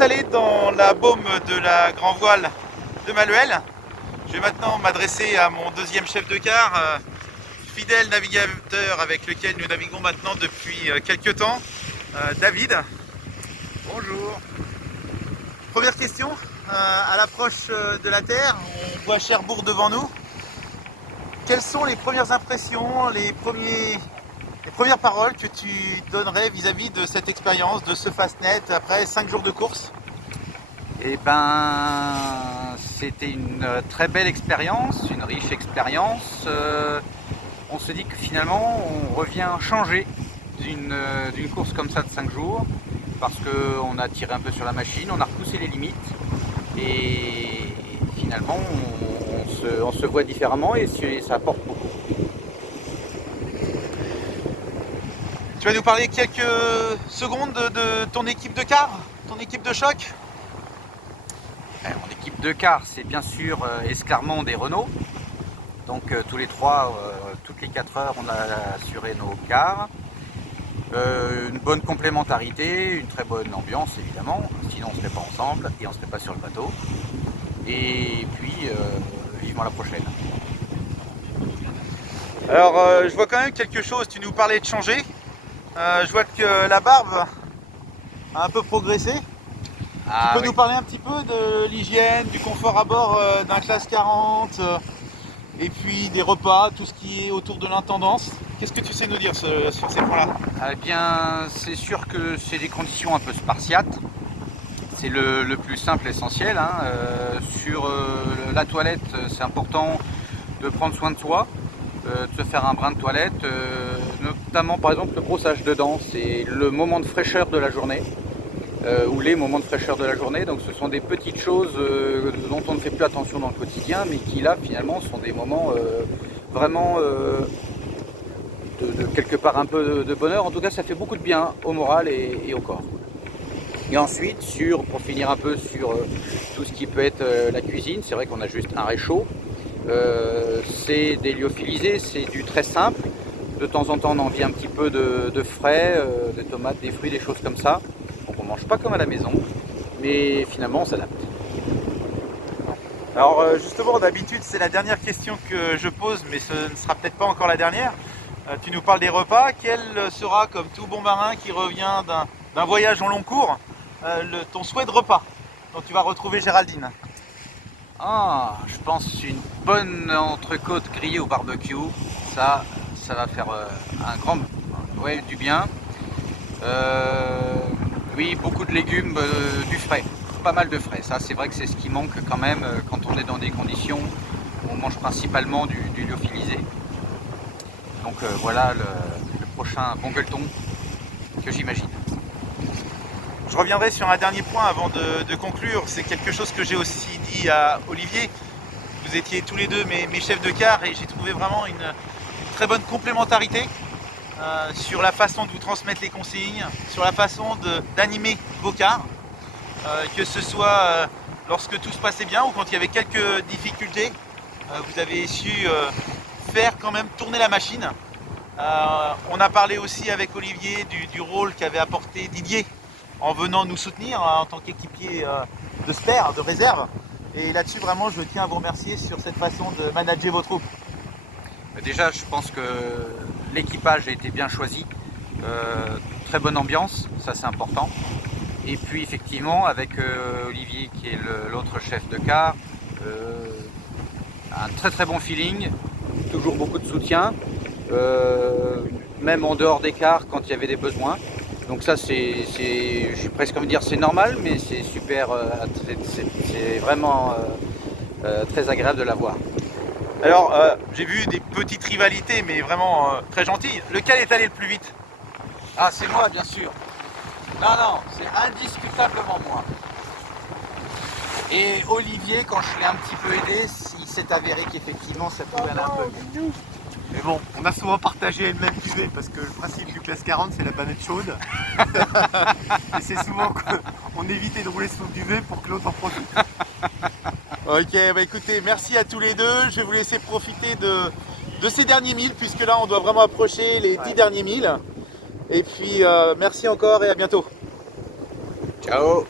installé dans la baume de la Grand Voile de Maluel. Je vais maintenant m'adresser à mon deuxième chef de car, fidèle navigateur avec lequel nous naviguons maintenant depuis quelques temps, David. Bonjour. Première question, à l'approche de la Terre, on voit Cherbourg devant nous. Quelles sont les premières impressions, les premières paroles que tu donnerais vis-à-vis de cette expérience, de ce Fastnet après 5 jours de course? Eh ben, c'était une très belle expérience, une riche expérience. On se dit que finalement, on revient changer d'une course comme ça de 5 jours, parce qu'on a tiré un peu sur la machine, on a repoussé les limites, et finalement, on se voit différemment, et ça apporte beaucoup. Tu vas nous parler quelques secondes de ton équipe de car, ton équipe de choc? Mon équipe de car, c'est bien sûr Esclarmonde et Renault. Donc tous les trois, toutes les 4 heures, on a assuré nos cars. Une bonne complémentarité, une très bonne ambiance évidemment, sinon on ne serait pas ensemble et on ne serait pas sur le bateau. Et puis, vivement la prochaine. Alors je vois quand même quelque chose, tu nous parlais de changer. Je vois que la barbe a un peu progressé. Tu peux nous parler un petit peu de l'hygiène, du confort à bord d'un classe 40 et puis des repas, tout ce qui est autour de l'intendance. Qu'est-ce que tu sais nous dire sur ces points-là? Eh bien, c'est sûr que c'est des conditions un peu spartiates. C'est le plus simple, essentiel. Sur la toilette, c'est important de prendre soin de soi, de se faire un brin de toilette, notamment par exemple le brossage de dents, c'est le moment de fraîcheur de la journée. Ou les moments de fraîcheur de la journée. Donc ce sont des petites choses dont on ne fait plus attention dans le quotidien, mais qui là finalement sont des moments vraiment de quelque part un peu de bonheur. En tout cas ça fait beaucoup de bien au moral et au corps. Et ensuite pour finir un peu sur tout ce qui peut être la cuisine, c'est vrai qu'on a juste un réchaud. C'est des lyophilisés, c'est du très simple. De temps en temps on en vit un petit peu de frais, des tomates, des fruits, des choses comme ça. On mange pas comme à la maison, mais finalement on s'adapte. Alors justement, d'habitude c'est la dernière question que je pose, mais ce ne sera peut-être pas encore la dernière. Tu nous parles des repas. Quel sera, comme tout bon marin qui revient d'un voyage en long cours, ton souhait de repas? Donc tu vas retrouver Géraldine. Ah, je pense une bonne entrecôte grillée au barbecue, ça va faire du bien. Oui, beaucoup de légumes, du frais, pas mal de frais. Ça, c'est vrai que c'est ce qui manque quand même quand on est dans des conditions où on mange principalement du lyophilisé. Donc voilà le prochain bon gueuleton que j'imagine. Je reviendrai sur un dernier point avant de conclure. C'est quelque chose que j'ai aussi dit à Olivier. Vous étiez tous les deux mes chefs de car et j'ai trouvé vraiment une très bonne complémentarité. Sur la façon de vous transmettre les consignes, sur la façon d'animer vos cars, que ce soit lorsque tout se passait bien ou quand il y avait quelques difficultés, vous avez su faire quand même tourner la machine. On a parlé aussi avec Olivier du rôle qu'avait apporté Didier en venant nous soutenir en tant qu'équipier de spare, de réserve. Et là-dessus, vraiment, je tiens à vous remercier sur cette façon de manager vos troupes. Déjà, je pense que l'équipage a été bien choisi, très bonne ambiance, ça c'est important. Et puis effectivement, avec Olivier qui est l'autre chef de car, un très très bon feeling, toujours beaucoup de soutien, même en dehors des cars quand il y avait des besoins. Donc ça, je suis presque envie de dire c'est normal, mais c'est super, c'est vraiment très agréable de l'avoir. Alors, j'ai vu des petites rivalités, mais vraiment très gentilles. Lequel est allé le plus vite? Ah, c'est moi, bien sûr. Non, c'est indiscutablement moi. Et Olivier, quand je l'ai un petit peu aidé, il s'est avéré qu'effectivement, ça pouvait aller un peu mieux. Mais bon, on a souvent partagé le même cuvée parce que le principe du classe 40 c'est la banette chaude. Et c'est souvent qu'on évitait de rouler sous le duvet pour que l'autre en profite. Ok, bah écoutez, merci à tous les deux. Je vais vous laisser profiter de ces derniers milles, puisque là on doit vraiment approcher les 10 derniers milles. Et puis merci encore et à bientôt. Ciao.